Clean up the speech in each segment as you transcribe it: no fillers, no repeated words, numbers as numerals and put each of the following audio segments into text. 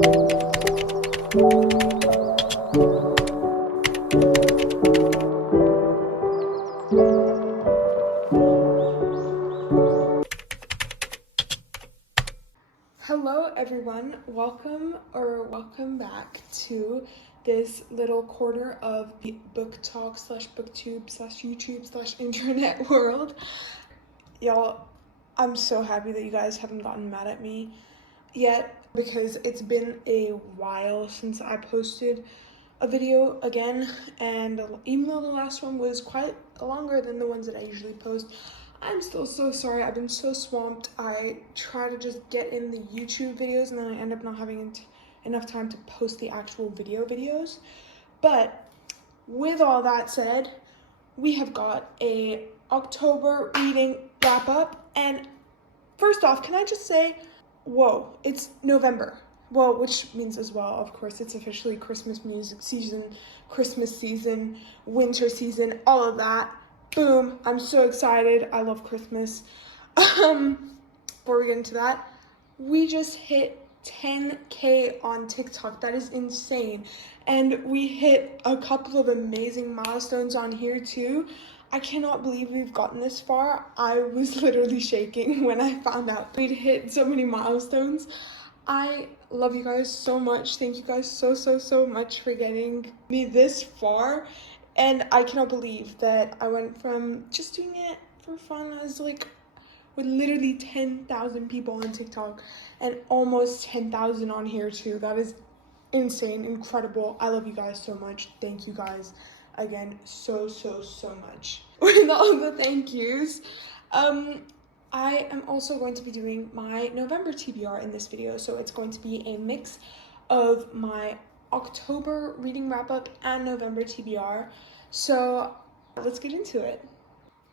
Hello everyone, welcome back to this little corner of the book talk slash booktube slash YouTube slash internet world. Y'all, I'm so happy that you guys haven't gotten mad at me yet, because it's been a while since I posted a video again, and even though the last one was quite longer than the ones that I usually post, I'm still so sorry. I've been so swamped. I try to just get in the YouTube videos and then I end up not having enough time to post the actual videos. But with all that said, we have got a October reading wrap up, and first off, can I just say, whoa, it's November. Well, which means as well, of course, it's officially Christmas music season, Christmas season, winter season, all of that. Boom, I'm so excited. I love Christmas. Before we get into that, we just hit 10K on TikTok. That is insane. And we hit a couple of amazing milestones on here too. I cannot believe we've gotten this far. I was literally shaking when I found out we'd hit so many milestones. I love you guys so much. Thank you guys so much for getting me this far. And I cannot believe that I went from just doing it for fun as like with literally 10,000 people on TikTok and almost 10,000 on here too. That is insane, incredible. I love you guys so much. Thank you guys again so much. With all the thank yous, I am also going to be doing my November TBR in this video, so it's going to be a mix of my October reading wrap up and November TBR. So let's get into it.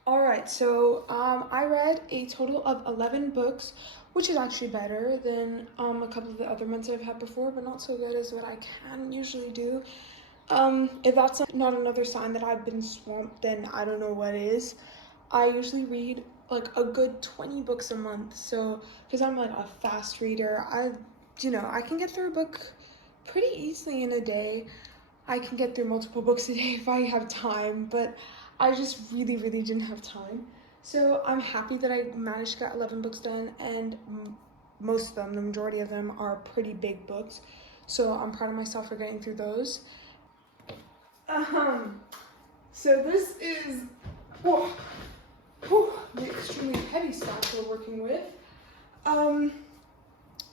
All right, so I read a total of 11 books, which is actually better than a couple of the other months I've had before, but not so good as what I can usually do. If that's not another sign that I've been swamped, then I don't know what is. I usually read like a good 20 books a month, so because I'm like a fast reader, I can get through a book pretty easily in a day. I can get through multiple books a day if I have time, but I just really didn't have time. So I'm happy that I managed to get 11 books done, and most of them, the majority of them, are pretty big books. So I'm proud of myself for getting through those. So this is the extremely heavy stuff we're working with.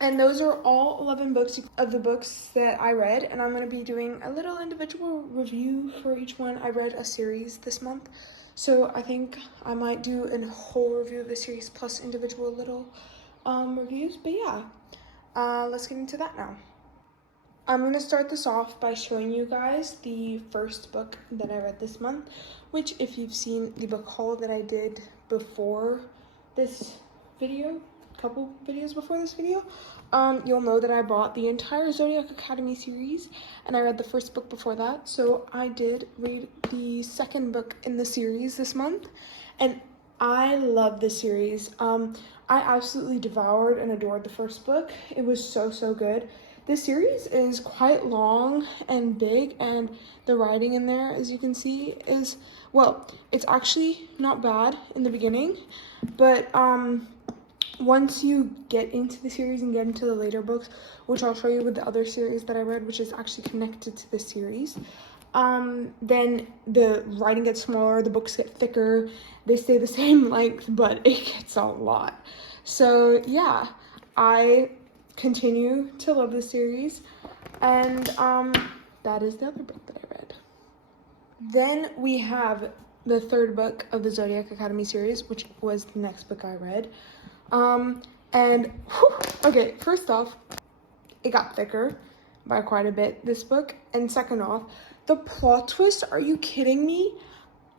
And those are all 11 books of the books that I read, and I'm going to be doing a little individual review for each one. I read a series this month, so I think I might do a whole review of the series plus individual little reviews. But yeah, let's get into that now. I'm going to start this off by showing you guys the first book that I read this month, which, if you've seen the book haul that I did before this video, couple videos before this video, you'll know that I bought the entire Zodiac Academy series, and I read the first book before that. So I did read the second book in the series this month, and I love this series. I absolutely devoured and adored the first book. It was so good. This series is quite long and big, and the writing in there, as you can see, is, well, it's actually not bad in the beginning, but once you get into the series and get into the later books, which I'll show you with the other series that I read, which is actually connected to this series, then the writing gets smaller, the books get thicker, they stay the same length, but it gets a lot. So yeah, I continue to love this series, and that is the other book that I read. Then we have the third book of the Zodiac Academy series, which was the next book I read. Okay, first off, it got thicker by quite a bit, this book, and second off, the plot twist, are you kidding me?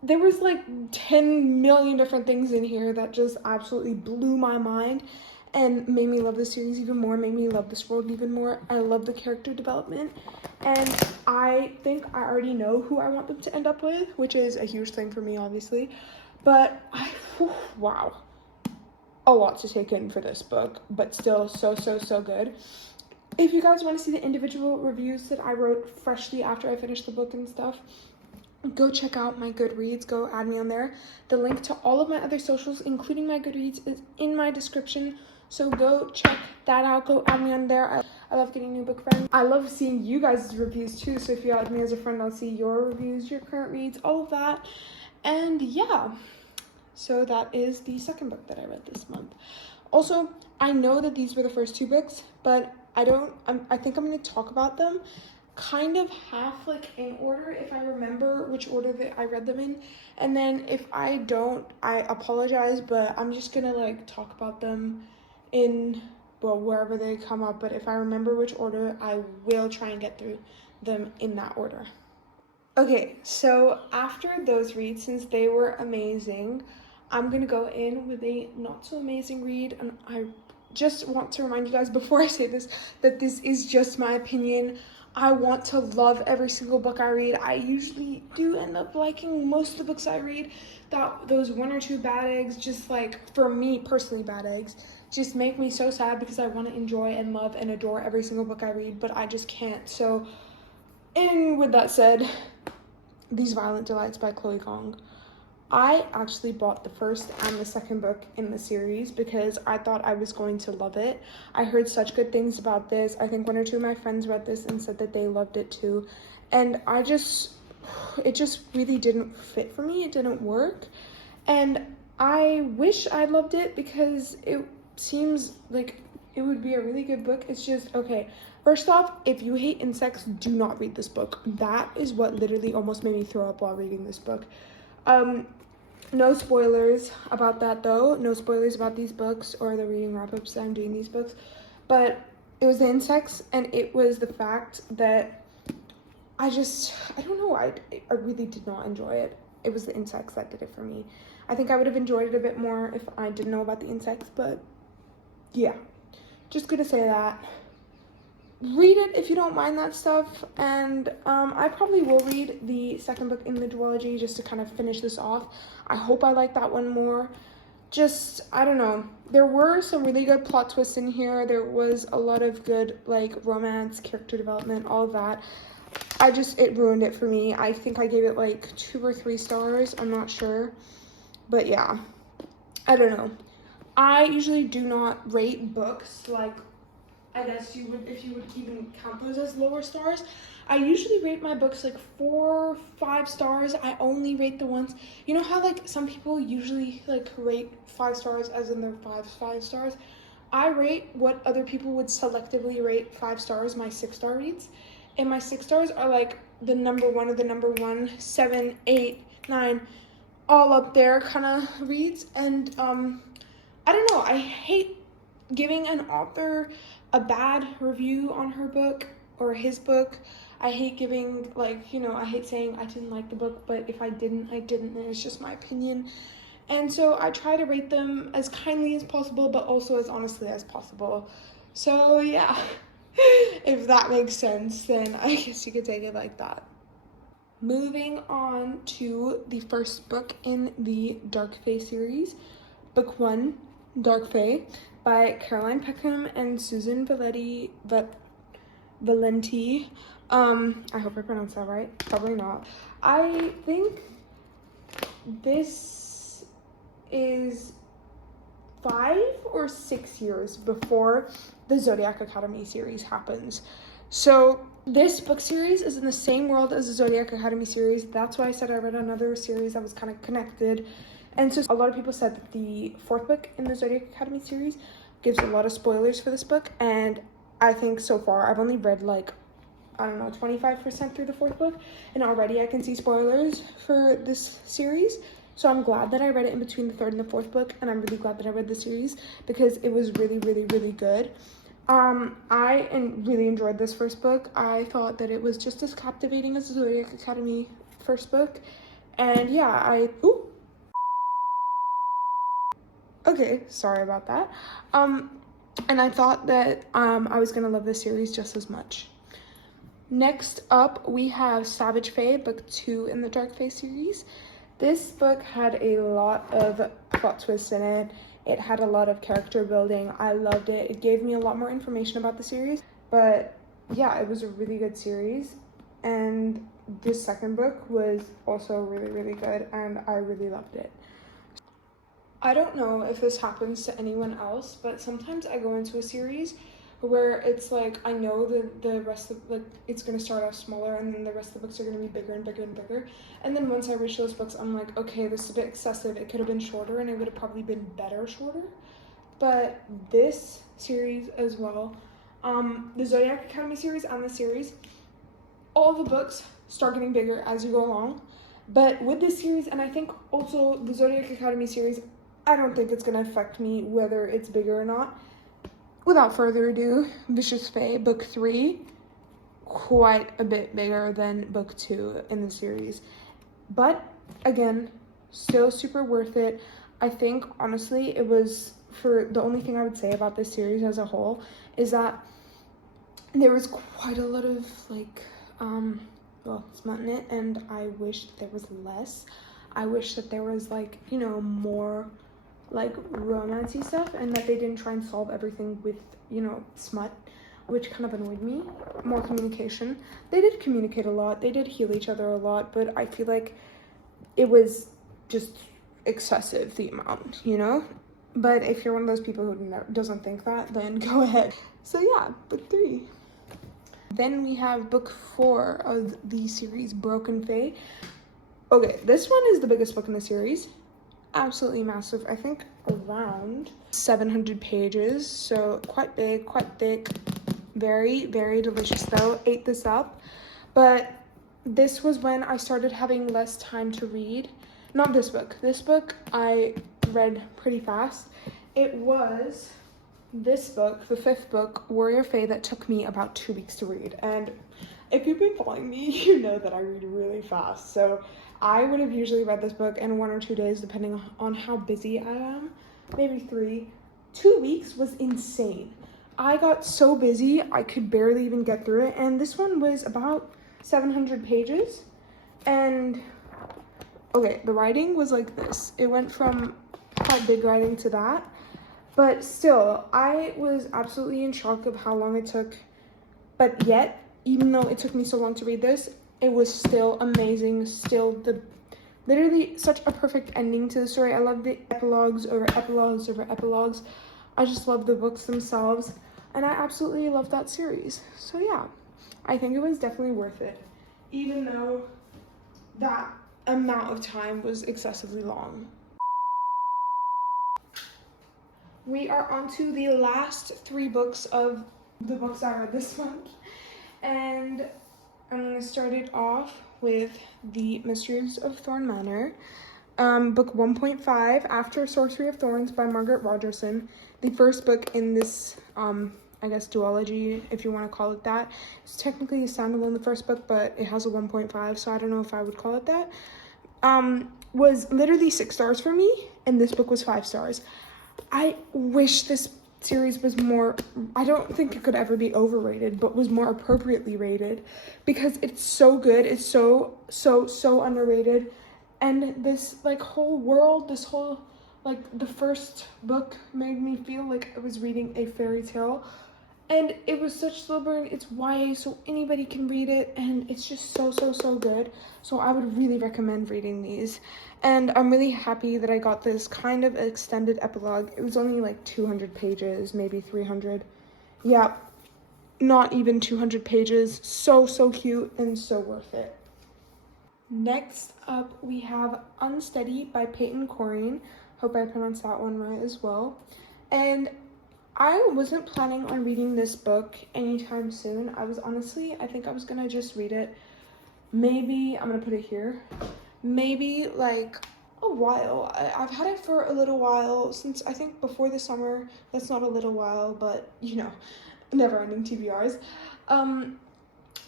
There was like 10 million different things in here that just absolutely blew my mind and made me love the series even more, made me love this world even more. I love the character development, and I think I already know who I want them to end up with, which is a huge thing for me, obviously, but wow. A lot to take in for this book, but still so good. if you guys want to see the individual reviews that I wrote freshly after I finished the book and stuff, go check out my Goodreads. Go add me on there. The link to all of my other socials, including my Goodreads, is in my description. So go check that out. Go add me on there. I love getting new book friends. I love seeing you guys' reviews too. So if you add me as a friend, I'll see your reviews, your current reads, all of that. And yeah, so that is the second book that I read this month. Also, I know that these were the first two books, but I think I'm going to talk about them kind of half like in order if I remember which order that I read them in, and then if I don't, I apologize, but I'm just gonna like talk about them in, well, wherever they come up. But if I remember which order, I will try and get through them in that order. Okay, so after those reads, since they were amazing, I'm gonna go in with a not so amazing read. And I just want to remind you guys before I say this that this is just my opinion. I want to love every single book I read. I usually do end up liking most of the books I read. Those one or two bad eggs, just like, for me personally, bad eggs, just make me so sad because I want to enjoy and love and adore every single book I read, but I just can't. So, and with that said, These Violent Delights by Chloe Gong. I actually bought the first and the second book in the series because I thought I was going to love it. I heard such good things about this. I think one or two of my friends read this and said that they loved it too. And it just really didn't fit for me. It didn't work. And I wish I loved it because it seems like it would be a really good book. It's just, okay, first off, if you hate insects, do not read this book. That is what literally almost made me throw up while reading this book. No spoilers about that though. No spoilers about these books or the reading wrap-ups that I'm doing these books. But it was the insects, and it was the fact that I don't know, I really did not enjoy it. It was the insects that did it for me. I think I would have enjoyed it a bit more if I didn't know about the insects, but yeah, just gonna say that. Read it if you don't mind that stuff, and I probably will read the second book in the duology just to kind of finish this off. I hope I like that one more. Just, I don't know, there were some really good plot twists in here. There was a lot of good like romance, character development, all of that. It ruined it for me. I think I gave it like 2 or 3 stars, I'm not sure, but yeah, I don't know. I usually do not rate books like, I guess you would, if you would even count those as lower stars. I usually rate my books like 4, 5 stars. I only rate the ones, you know how like some people usually like rate 5 stars as in their 5 stars. I rate what other people would selectively rate 5 stars, my 6-star reads. And my 6 stars are like the number 1 or the number 1, 7, 8, 9, all up there kind of reads. And I don't know, I hate giving an author a bad review on her book or his book. I hate giving, like, you know, I hate saying I didn't like the book, but if I didn't, I didn't, and it's just my opinion. And so I try to rate them as kindly as possible, but also as honestly as possible. So yeah, if that makes sense, then I guess you could take it like that. Moving on to the first book in the Dark Fae series, book 1, Dark Fae, by Caroline Peckham and Susan Valenti. I hope I pronounced that right. Probably not. I think this is 5 or 6 years before the Zodiac Academy series happens. So this book series is in the same world as the Zodiac Academy series. That's why I said I read another series that was kind of connected. And so a lot of people said that the 4th book in the Zodiac Academy series gives a lot of spoilers for this book, and I think so far I've only read like, I don't know, 25% through the 4th book, and already I can see spoilers for this series. So I'm glad that I read it in between the 3rd and the 4th book, and I'm really glad that I read the series because it was really, really, really good. I really enjoyed this first book. I thought that it was just as captivating as the Zodiac Academy first book, and yeah, okay, sorry about that. And I thought that I was gonna love this series just as much. Next up, we have Savage Fae, book 2 in the Dark Fae series. This book had a lot of plot twists in it. It had a lot of character building. I loved it. It gave me a lot more information about the series. But yeah, it was a really good series, and the second book was also really, really good, and I really loved it. I don't know if this happens to anyone else, but sometimes I go into a series where it's like I know that the rest of, like, it's gonna start off smaller and then the rest of the books are gonna be bigger and bigger and bigger, and then once I reach those books I'm like, okay, this is a bit excessive, it could have been shorter and it would have probably been better shorter. But this series as well, the Zodiac Academy series and the series, all the books start getting bigger as you go along. But with this series, and I think also the Zodiac Academy series, I don't think it's going to affect me whether it's bigger or not. Without further ado, Vicious Fae, book 3, quite a bit bigger than book 2 in the series. But again, still super worth it. I think, honestly, it was, for the only thing I would say about this series as a whole is that there was quite a lot of, like, smut in it, and I wish there was less. I wish that there was, like, you know, more, like, romancy stuff, and that they didn't try and solve everything with, you know, smut, which kind of annoyed me. More communication. They did communicate a lot, they did heal each other a lot, but I feel like it was just excessive, the amount, you know? But if you're one of those people who doesn't think that, then go ahead. So yeah, book 3. Then we have book 4 of the series, Broken Fae. Okay, this one is the biggest book in the series. Absolutely massive. I think around 700 pages, so quite big, quite thick. Very, very delicious though. Ate this up. But this was when I started having less time to read. Not this book. This book I read pretty fast. It was this book, the 5th book, Warrior Fae, that took me about 2 weeks to read. And if you've been following me, you know that I read really fast. So I would have usually read this book in 1 or 2 days, depending on how busy I am. Maybe 3. 2 weeks was insane. I got so busy, I could barely even get through it. And this one was about 700 pages. And okay, the writing was like this. It went from quite big writing to that. But still, I was absolutely in shock of how long it took. But yet, even though it took me so long to read this, it was still amazing. Still, literally such a perfect ending to the story. I love the epilogues over epilogues over epilogues. I just love the books themselves. And I absolutely love that series. So yeah, I think it was definitely worth it. Even though that amount of time was excessively long. We are on to the last 3 books of the books I read this month. And I'm going to start it off with The Mysteries of Thorn Manor. Book 1.5, After Sorcery of Thorns by Margaret Rogerson. The first book in this, I guess, duology, if you want to call it that. It's technically a standalone, the first book, but it has a 1.5, so I don't know if I would call it that. Was literally 6 stars for me, and this book was 5 stars. I wish this series was more, I don't think it could ever be overrated, but was more appropriately rated, because it's so good. It's so underrated. And this, like, whole world, this whole, like, the first book made me feel like I was reading a fairy tale. And it was such slow burn. It's YA, so anybody can read it, and it's just so good. So I would really recommend reading these. And I'm really happy that I got this kind of extended epilogue. It was only like 200 pages, maybe 300. Yeah, not even 200 pages. So cute and so worth it. Next up, we have Unsteady by Peyton Corrine. Hope I pronounced that one right as well. And I wasn't planning on reading this book anytime soon. I think I was gonna just read it. Maybe, I'm gonna put it here. Maybe like a while. I've had it for a little while, since I think before the summer. That's not a little while, but you know, never ending TBRs.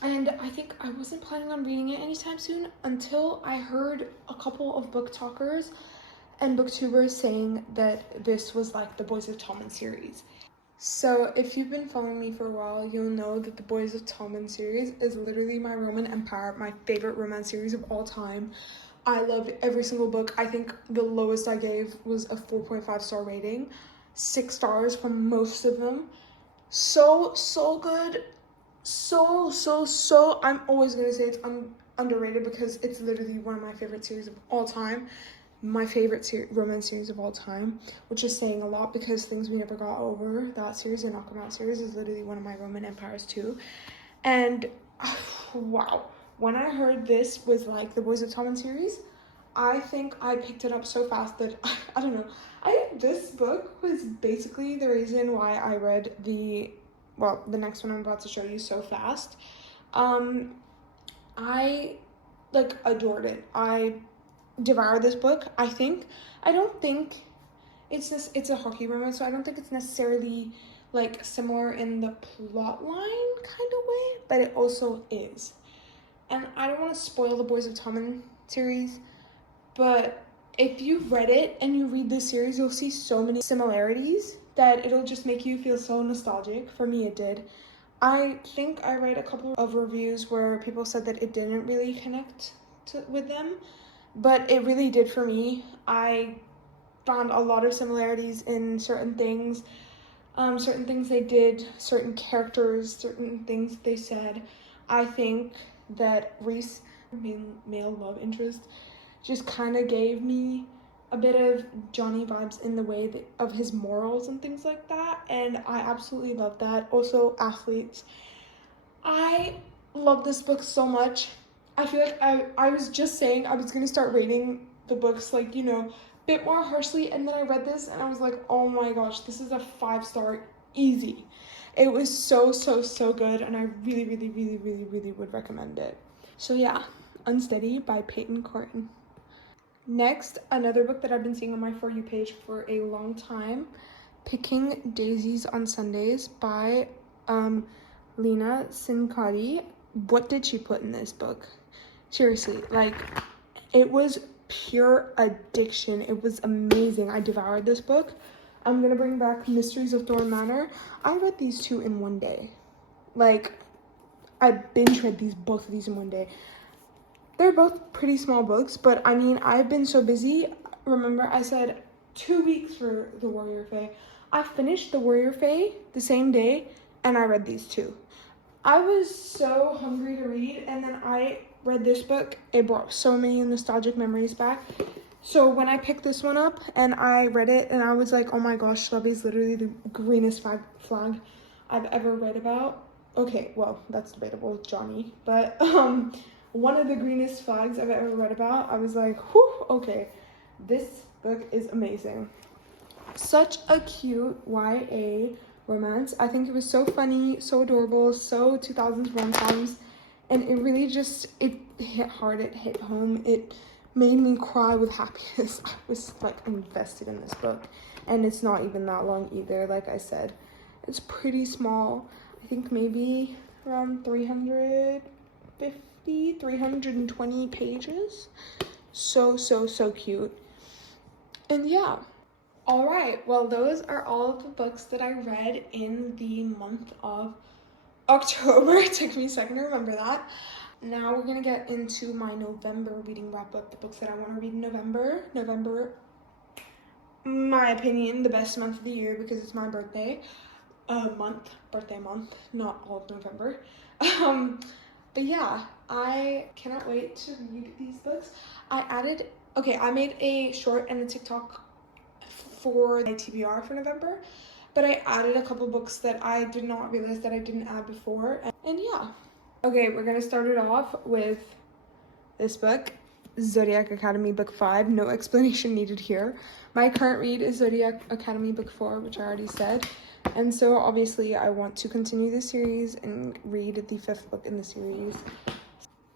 And I think I wasn't planning on reading it anytime soon until I heard a couple of book talkers and booktubers saying that this was like the Boys of Tommen series. So if you've been following me for a while, you'll know that the Boys of Tommen series is literally my Roman Empire, my favorite romance series of all time. I loved every single book. I think the lowest I gave was a 4.5 star rating. 6 stars from most of them. So good. So I'm always gonna say it's underrated because it's literally one of my favorite series of all time. My favorite romance series of all time, which is saying a lot because Things We Never Got Over, that series, and Knock 'Em Out series, is literally one of my Roman empires too. And wow, when I heard this was like the Boys of Tommen series, I think I picked it up so fast that I don't know. I think this book was basically the reason why I read the next one I'm about to show you so fast. I like adored it. I devoured this book. I don't think it's a hockey romance, so I don't think it's necessarily like similar in the plot line kind of way, but it also is. And I don't want to spoil the Boys of Tommen series, but if you've read it and you read this series, you'll see so many similarities that it'll just make you feel so nostalgic. For me, it did. I think I read a couple of reviews where people said that it didn't really connect with them, but it really did for me. I found a lot of similarities in certain things they did, certain characters, certain things they said. I think that Reese, male love interest, just kind of gave me a bit of Johnny vibes in the way of his morals and things like that, and I absolutely love that. Also, athletes. I love this book so much. I feel like I was just saying I was gonna start rating the books like, a bit more harshly, and then I read this and I was like, oh my gosh, this is a 5-star easy. It was so good, and I really would recommend it. So yeah, Unsteady by Peyton Corton. Next, another book that I've been seeing on my For You page for a long time, Picking Daisies on Sundays by Lena Sincotti. What did she put in this book? Seriously, like, it was pure addiction. It was amazing. I devoured this book. I'm gonna bring back Mysteries of Thorn Manor. I read these two in one day. Like, I binge read both of these in one day. They're both pretty small books, but I mean, I've been so busy. Remember, I said 2 weeks for the Warrior Fae. I finished the Warrior Fae the same day, and I read these two. I was so hungry to read, and then I read this book. It brought so many nostalgic memories back. So when I picked this one up and I read it, and I was like, oh my gosh, Shelby's literally the greenest flag I've ever read about. Okay, well, that's debatable with Johnny, but one of the greenest flags I've ever read about. I was like, whew, okay, this book is amazing. Such a cute YA romance. I think it was so funny, so adorable, so 2000s rom-coms, and it really just, it hit hard, it hit home, it made me cry with happiness. I was like invested in this book, and it's not even that long either. Like I said, it's pretty small. I think maybe around 320 pages. So cute. And yeah. All right, well, those are all of the books that I read in the month of October. It took me a second to remember that. Now we're gonna get into my November reading wrap up, the books that I want to read in November. November, in my opinion, the best month of the year because it's my birthday month, not all of November. But yeah, I cannot wait to read these books. I made a short and a TikTok for my TBR for November, but I added a couple books that I did not realize that I didn't add before, and yeah. Okay, we're gonna start it off with this book, Zodiac Academy Book 5. No explanation needed here. My current read is Zodiac Academy Book 4, which I already said, and so obviously I want to continue the series and read the 5th book in the series.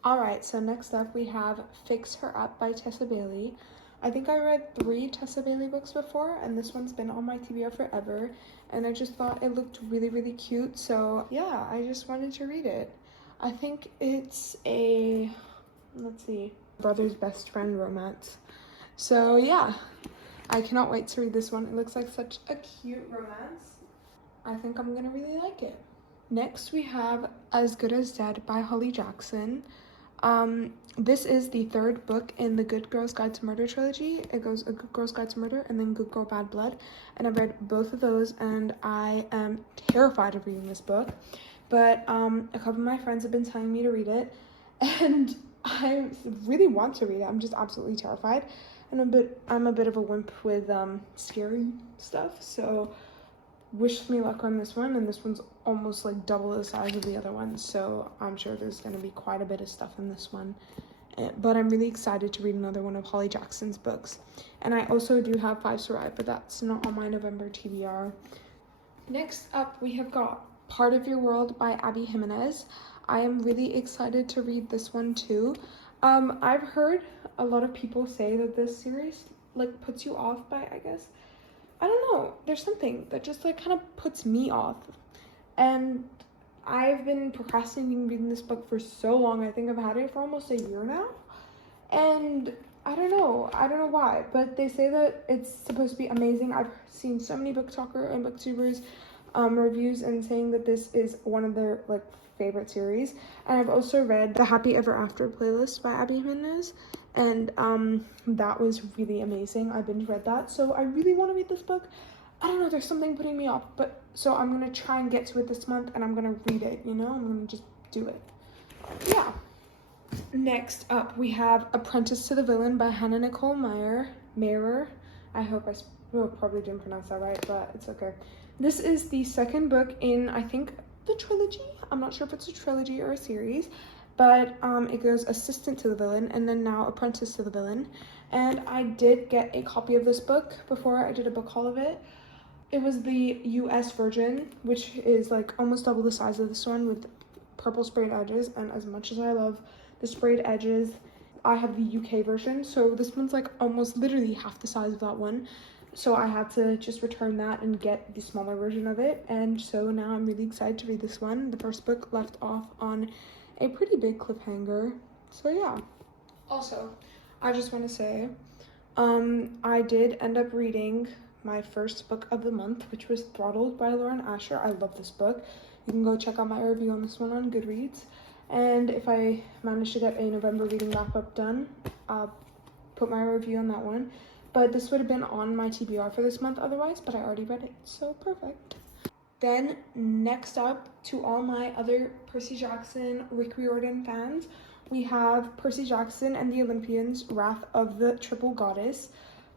Alright, so next up we have Fix Her Up by Tessa Bailey. I think I read 3 Tessa Bailey books before, and this one's been on my TBR forever, and I just thought it looked really cute, so yeah, I just wanted to read it. I think it's a, brother's best friend romance. So yeah, I cannot wait to read this one. It looks like such a cute romance. I think I'm gonna really like it. Next we have As Good as Dead by Holly Jackson. This is the third book in the Good Girls Guide to Murder trilogy. It goes A Good Girl's Guide to Murder and then Good Girl Bad Blood. And I've read both of those and I am terrified of reading this book. But a couple of my friends have been telling me to read it and I really want to read it. I'm just absolutely terrified. And I'm a bit of a wimp with scary stuff, so wish me luck on this one. And this one's almost like double the size of the other one, so I'm sure there's going to be quite a bit of stuff in this one. But I'm really excited to read another one of Holly Jackson's books. And I also do have Five Survive, but that's not on my November TBR. Next up, we have got Part of Your World by Abby Jimenez. I am really excited to read this one too. I've heard a lot of people say that this series like puts you off by, I guess, I don't know, there's something that just like kind of puts me off. And I've been procrastinating reading this book for so long. I think I've had it for almost a year now. And I don't know why, but they say that it's supposed to be amazing. I've seen so many BookToker and BookTubers reviews and saying that this is one of their like favorite series. And I've also read the Happy Ever After playlist by Abby Jimenez, and that was really amazing. I binge read that, so I really want to read this book. I don't know, there's something putting me off, but so I'm gonna try and get to it this month and I'm gonna read it, you know, I'm gonna just do it. Yeah. Next up, we have Apprentice to the Villain by Hannah Nicole Maier. I hope I probably didn't pronounce that right, but it's okay. This is the second book in, I think, the trilogy. I'm not sure if it's a trilogy or a series, but it goes Assistant to the Villain and then now Apprentice to the Villain. And I did get a copy of this book before I did a book haul of it. It was the US version, which is like almost double the size of this one with purple sprayed edges. And as much as I love the sprayed edges, I have the UK version. So this one's like almost literally half the size of that one. So I had to just return that and get the smaller version of it. And so now I'm really excited to read this one. The first book left off on a pretty big cliffhanger. So yeah. Also, I just want to say, I did end up reading my first book of the month, which was Throttled by Lauren Asher. I love this book. You can go check out my review on this one on Goodreads. And if I manage to get a November reading wrap up done, I'll put my review on that one. But this would have been on my TBR for this month otherwise, but I already read it, so perfect. Then next up, to all my other Percy Jackson, Rick Riordan fans, we have Percy Jackson and the Olympians, Wrath of the Triple Goddess.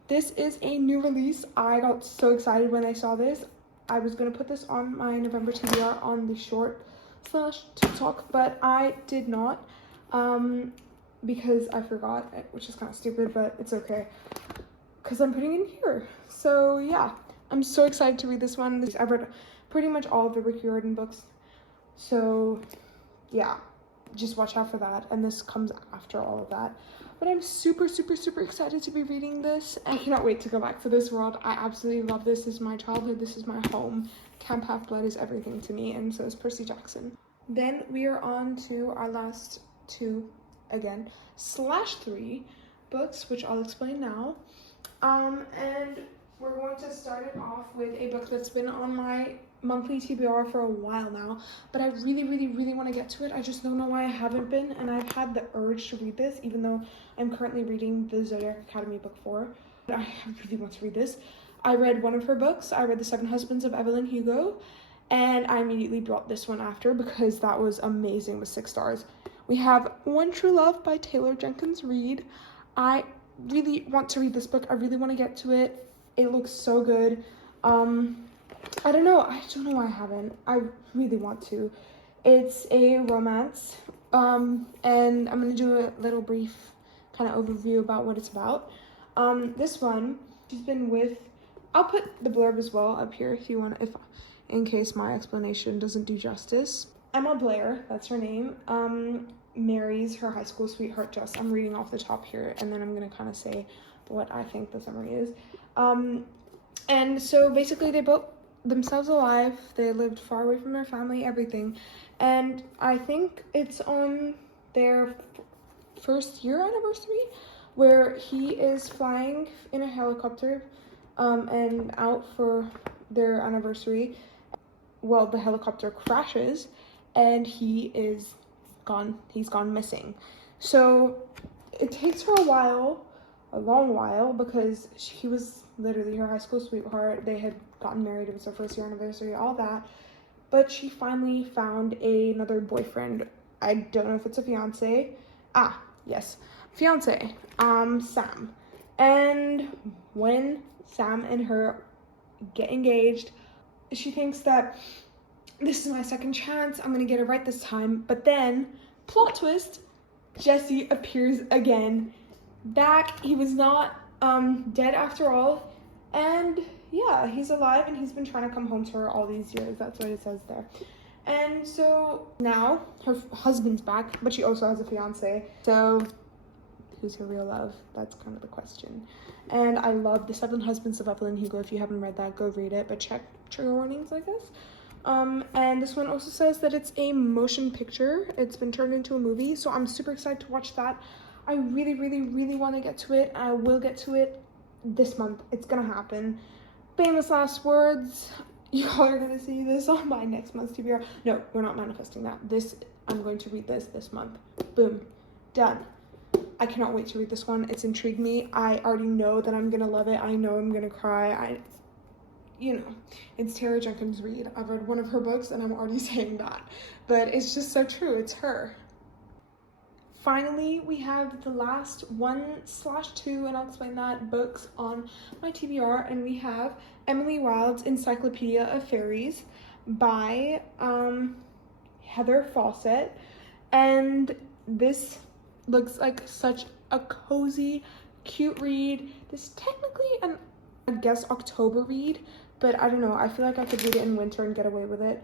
This is a new release. I got so excited when I saw this. I was going to put this on my November TBR on the short/TikTok, but I did not because I forgot, which is kind of stupid, but it's okay because I'm putting it in here. So yeah, I'm so excited to read this one. I've read pretty much all of the Rick Riordan books, so yeah, just watch out for that. And this comes after all of that. But I'm super excited to be reading this. I cannot wait to go back to this world. I absolutely love this. This is my childhood. This is my home. Camp Half-Blood is everything to me, and so is Percy Jackson. Then we are on to our last two, again, /3 books, which I'll explain now. And we're going to start it off with a book that's been on my monthly TBR for a while now, but I really want to get to it. I just don't know why I haven't been, and I've had the urge to read this, even though I'm currently reading the Zodiac Academy book 4. I really want to read this. I read one of her books. I read The Seven Husbands of Evelyn Hugo, and I immediately brought this one after because that was amazing with 6 stars. We have One True Love by Taylor Jenkins Reid. I really want to read this book. I really want to get to it. It looks so good. I don't know why I haven't. I really want to. It's a romance, and I'm gonna do a little brief kind of overview about what it's about. This one, she's been with, I'll put the blurb as well up here if you want, in case my explanation doesn't do justice. Emma Blair, that's her name, marries her high school sweetheart Jess. I'm reading off the top here, and then I'm gonna kind of say what I think the summary is. And so basically they built themselves alive. They lived far away from their family, everything. And I think it's on their first year anniversary where he is flying in a helicopter and out for their anniversary. Well, the helicopter crashes and he is gone. He's gone missing. So it takes her a while, a long while, because he was literally her high school sweetheart. They had gotten married. It was their first year anniversary, all that. But she finally found another boyfriend. I don't know if it's a fiance. Ah, yes, fiance, Sam. And when Sam and her get engaged, she thinks that this is my second chance. I'm gonna get it right this time. But then, plot twist, Jesse appears again. Back. He was not dead after all. And yeah, he's alive and he's been trying to come home to her all these years. That's what it says there. And so now her husband's back, but she also has a fiance. So who's her real love? That's kind of the question. And I love The Seven Husbands of Evelyn Hugo. If you haven't read that, go read it, but check trigger warnings, I guess. And this one also says that it's a motion picture. It's been turned into a movie, so I'm super excited to watch that. I really, really, really want to get to it. I will get to it this month. It's gonna happen. Famous last words. Y'all are gonna see this on my next month's TBR. No, we're not manifesting that. I'm going to read this month. Boom. Done. I cannot wait to read this one. It's intrigued me. I already know that I'm gonna love it. I know I'm gonna cry. It's Tara Jenkins Reid. I've read one of her books and I'm already saying that. But it's just so true. It's her. Finally, we have the last 1/2, and I'll explain that, books on my TBR, and we have Emily Wilde's Encyclopedia of Fairies by Heather Fawcett, and this looks like such a cozy, cute read. This is technically I guess October read, but I don't know, I feel like I could read it in winter and get away with it.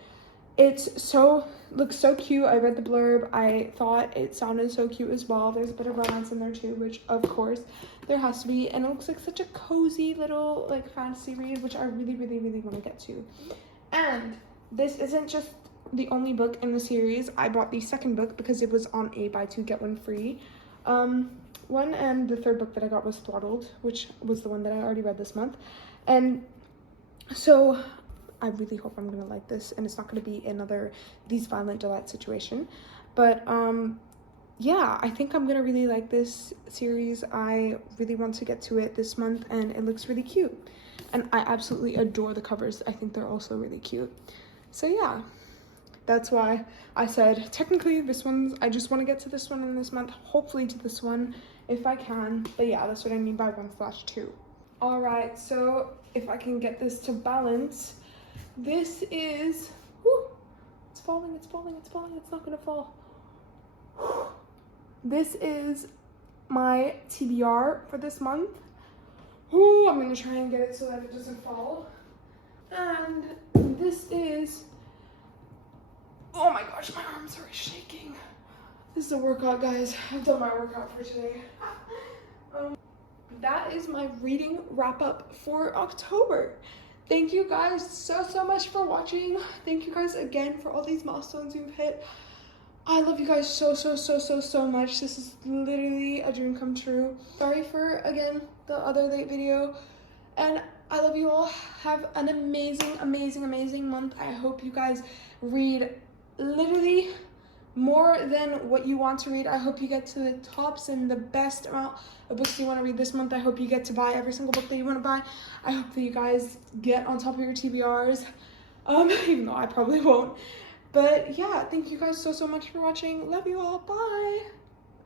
Looks so cute. I read the blurb. I thought it sounded so cute as well. There's a bit of romance in there too, which of course there has to be. And it looks like such a cozy little like fantasy read, which I really, really, really want to get to. And this isn't just the only book in the series. I bought the second book because it was on a buy two get one free one, and the third book that I got was Throttled, which was the one that I already read this month. And so I really hope I'm gonna like this and it's not gonna be another These Violent Delight situation. But yeah, I think I'm gonna really like this series. I really want to get to it this month and it looks really cute. And I absolutely adore the covers. I think they're also really cute. So yeah, that's why I said technically I just want to get to this one in this month, hopefully to this one if I can. But yeah, that's what I mean by 1/2. All right, so if I can get this to balance, this is, it's falling, it's not gonna fall. This is my TBR for this month. I'm gonna try and get it so that it doesn't fall. And this is, oh my gosh, my arms are shaking. This is a workout, guys. I've done my workout for today. That is my reading wrap up for October. Thank you guys so much for watching. Thank you guys again for all these milestones you've hit. I love you guys so much. This is literally a dream come true. Sorry for, again, the other late video. And I love you all. Have an amazing month. I hope you guys read literally more than what you want to read. I hope you get to the tops and the best amount of books you want to read this month. I hope you get to buy every single book that you want to buy. I hope that you guys get on top of your TBRs, even though I probably won't. But yeah, thank you guys so much for watching. Love you all. Bye.